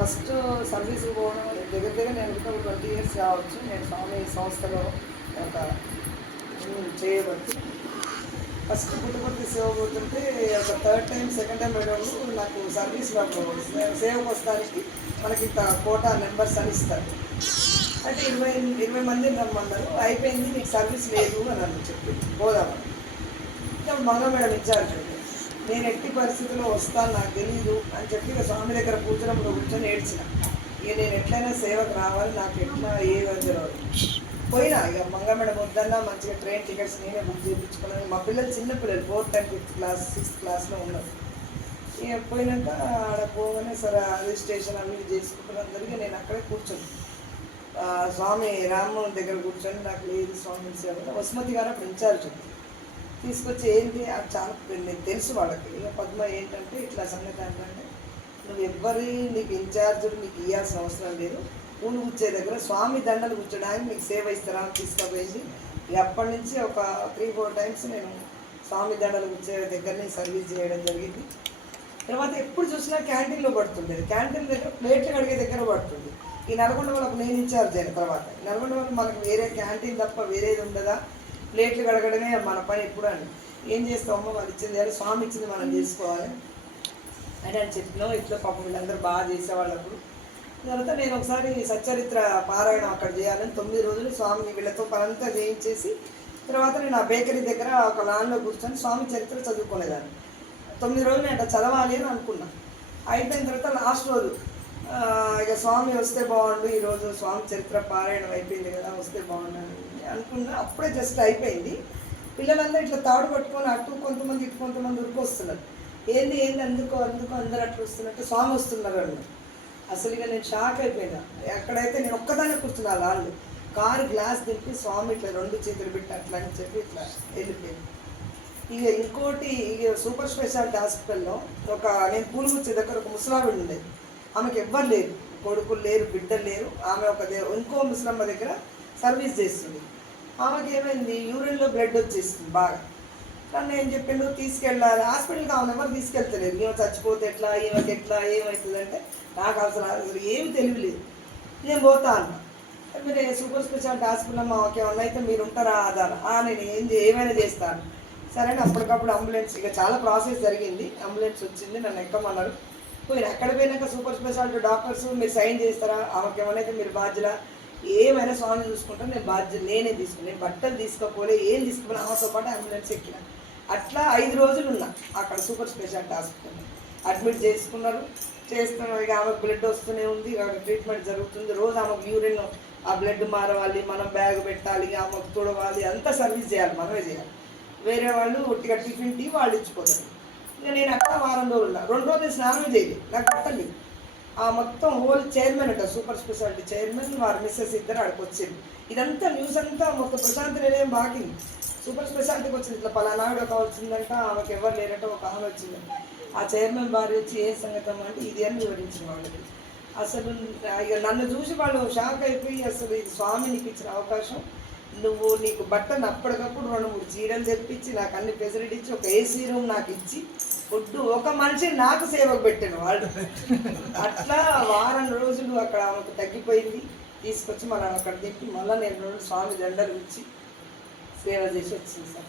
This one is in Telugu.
ఫస్ట్ సర్వీస్కి పోవడం దగ్గర నేను ఒక 20 years కావచ్చు. నేను స్వామి సంస్థలో ఒక చేయబట్టి ఫస్ట్ పుట్టుపర్తి సేవ పోతుంటే ఒక థర్డ్ టైం సెకండ్ టైం వెళ్ళినప్పుడు నాకు సర్వీస్లో సేవకు వస్తానికి మనకి ఇంత కోటా మెంబర్స్ అని ఇస్తారు. అంటే 20 మందిని రమ్మన్నారు. అయిపోయింది, నీకు సర్వీస్ లేదు అని అన్న చెప్పి పోదామని. ఇంకా మంగ మేడం ఇన్ఛార్జ్ నేను ఎట్టి పరిస్థితుల్లో వస్తాను, నాకు తెలీదు అని చెప్పి ఇక స్వామి దగ్గర పూజలంలో కూర్చొని ఏడ్చిన. ఇక నేను ఎట్లయినా సేవకు రావాలి, నాకు ఎట్లా ఏ వద్దరు పోయినా. ఇక మంగ మేడం వద్దన్నా మంచిగా ట్రైన్ టికెట్స్ నేనే బుక్ చేయించుకున్నాను. మా పిల్లలు చిన్న పిల్లలు 4th and 5th class 6th classలో ఉన్నారు. ఇక పోయినాక ఆడ పోగానే సరే రిజిస్ట్రేషన్ అవి చేసుకుంటున్న అందరికీ నేను అక్కడే కూర్చొని స్వామి రామ్మోహన్ దగ్గర కూర్చొని నాకు లేదు స్వామి సేవ. వసుమతి గారు అప్పుడు ఇన్ఛార్జ్ తీసుకొచ్చి ఏంటి అది చాలా నేను తెలుసు వాళ్ళకి. ఇక పద్మ ఏంటంటే ఇట్లా సంగతి అంటే నువ్వు ఎవ్వరి నీకు ఇన్ఛార్జులు నీకు ఇవ్వాల్సిన అవసరం లేదు, పూలు కూర్చే దగ్గర స్వామి దండలు కూర్చోడానికి నీకు సేవ ఇస్తారా అని తీసుకుపోయింది. ఇక అప్పటి నుంచి ఒక 3-4 times నేను స్వామి దండలు కూర్చే దగ్గరనే సర్వీస్ చేయడం జరిగింది. తర్వాత ఎప్పుడు చూసినా క్యాంటీన్లో పడుతుండేది. క్యాంటీన్ దగ్గర ప్లేట్లు కడిగే దగ్గర పడుతుంది. ఈ నల్గొండ వాళ్ళకు నేను ఇన్ఛార్జ్ అయిన తర్వాత నల్గొండ వాళ్ళకి మనకు వేరే క్యాంటీన్ తప్ప వేరేది ఉండదా, ప్లేట్లు కడగడమే మన పని ఎప్పుడు అని. ఏం చేస్తామో వాళ్ళు ఇచ్చింది కానీ స్వామి ఇచ్చింది మనం చేసుకోవాలి అని చెప్పినాం. ఇట్లా పాపం వీళ్ళందరూ బాగా చేసేవాళ్ళప్పుడు. తర్వాత నేను ఒకసారి సచ్చరిత్ర పారాయణం అక్కడ చేయాలని 9 రోజులు స్వామి వీళ్ళతో పనంతా చేయించేసి తర్వాత నేను ఆ బేకరీ దగ్గర ఒక లాన్లో కూర్చొని స్వామి చరిత్ర చదువుకునేదాన్ని. 9 రోజులు నేను అట్లా చదవాలి అని అనుకున్నా. అయిపోయిన తర్వాత లాస్ట్ రోజు ఇక స్వామి వస్తే బాగుండు, ఈరోజు స్వామి చరిత్ర పారాయణం అయిపోయింది కదా, వస్తే బాగుండు అనుకున్నా. అప్పుడే జస్ట్ అయిపోయింది. పిల్లలందరూ ఇట్లా తాడు పట్టుకొని అటు కొంతమంది ఇటు కొంతమంది ఉరికి వస్తున్నారు. ఏంది అందుకో అందరూ అట్లా వస్తున్నట్టు స్వామి వస్తున్నారు అన్నారు. అసలు ఇక నేను షాక్ అయిపోయినా. ఎక్కడైతే నేను ఒక్కదాన్ని కూర్చున్నా వాళ్ళు కారు గ్లాస్ దింపి స్వామి ఇట్లా 2 చేతులు పెట్టి అట్లా అని చెప్పి ఇట్లా వెళ్ళిపోయింది. ఇక ఇంకోటి ఇక సూపర్ స్పెషాలిటీ హాస్పిటల్లో నేను పూలు కూర్చే దగ్గర ఒక ముసలావిడ ఉండేది. ఆమెకి ఎవ్వరు లేరు, కొడుకులు లేరు, బిడ్డలు లేరు. ఆమె ఇంకో ముసలమ్మ దగ్గర సర్వీస్ చేస్తుంది. ఆమెకి ఏమైంది, యూరిన్లో బ్లడ్ వచ్చేస్తుంది బాగా. నన్ను ఏం చెప్పిండు, తీసుకెళ్ళాలి హాస్పిటల్కి. ఆమెను ఎవరు తీసుకెళ్తలేదు. ఈమె చచ్చిపోతే ఎట్లా, ఈమెకి ఎట్లా ఏమవుతుందంటే నాకు అసలు ఏమి తెలియలేదు. నేను పోతా అన్న. మీరు సూపర్ స్పెషాలిటీ హాస్పిటల్ మాకు ఏమన్నా అయితే మీరు ఉంటారా ఆధార నేను ఏమైనా చేస్తాను సరే. అప్పటికప్పుడు అంబులెన్స్ ఇక చాలా ప్రాసెస్ జరిగింది. అంబులెన్స్ వచ్చింది, నన్ను ఎక్కమన్నారు. పోయిన అక్కడ పోయినాక సూపర్ స్పెషాలిటీ డాక్టర్స్ మీరు సైన్ చేస్తారా, ఆమెకి ఏమైనా అయితే మీరు బాధ్యులా, ఏమైనా స్వామి చూసుకుంటాను నేను బాధ్యత నేనే తీసుకుని. నేను బట్టలు తీసుకోపోలే, ఏం తీసుకోపోలే, ఆమెతో పాటు అంబులెన్స్ ఎక్కిన. అట్లా 5 రోజులు ఉన్నా అక్కడ సూపర్ స్పెషాలిటీ హాస్పిటల్. అడ్మిట్ చేసుకున్నారు, చేస్తున్నారు. ఇక ఆమెకు బ్లడ్ వస్తూనే ఉంది, అక్కడ ట్రీట్మెంట్ జరుగుతుంది. రోజు ఆమెకు యూరిన్ ఆ బ్లడ్ మారవాలి, మనం బ్యాగ్ పెట్టాలి, ఆమెకు తుడవాలి, అంతా సర్వీస్ చేయాలి, మనమే చేయాలి. వేరే వాళ్ళు ఒట్టిగా టిఫిన్ టీ వాళ్ళు ఇచ్చిపోతారు. ఇక నేను అక్కడ వారం రోజులు ఉన్నా. 2 రోజులు స్నానం చేయలేదు, నాకు పట్టలేదు. ఆ మొత్తం హోల్ చైర్మన్ అంట సూపర్ స్పెషాలిటీ చైర్మన్ వారి మిస్సెస్ ఇద్దరు ఆడికి వచ్చింది. ఇదంతా న్యూస్ అంతా మొత్తం ప్రశాంత్ నేనేం బాగింది. సూపర్ స్పెషాలిటీకి వచ్చింది, ఇట్లా పలానావిడ ఒక వచ్చిందంట, ఆమెకు ఎవరు లేరంట, ఒక ఆమె వచ్చిందంట. ఆ చైర్మన్ భార్య వచ్చి ఏ సంగతం అంటే ఇది అని వివరించిన వాళ్ళకి. అసలు ఇక నన్ను చూసి వాళ్ళు షాక్ అయిపోయి, అసలు ఇది స్వామి నీకు ఇచ్చిన అవకాశం, నీకు బట్టను అప్పటికప్పుడు 2-3 చీరలు తెప్పించి నాకు అన్ని ఫెసిలిటీ ఇచ్చి ఒక ఏసీ రూమ్ నాకు ఇచ్చి ఫుడ్ ఒక మనిషి నాకు సేవకు పెట్టాను వాళ్ళు. అట్లా వారం రోజులు అక్కడ ఆమెకు తగ్గిపోయింది. తీసుకొచ్చి మళ్ళీ అక్కడ దింపి మళ్ళీ నేను 2 స్వామి దండలు ఇచ్చి సేవ చేసి వచ్చింది సార్.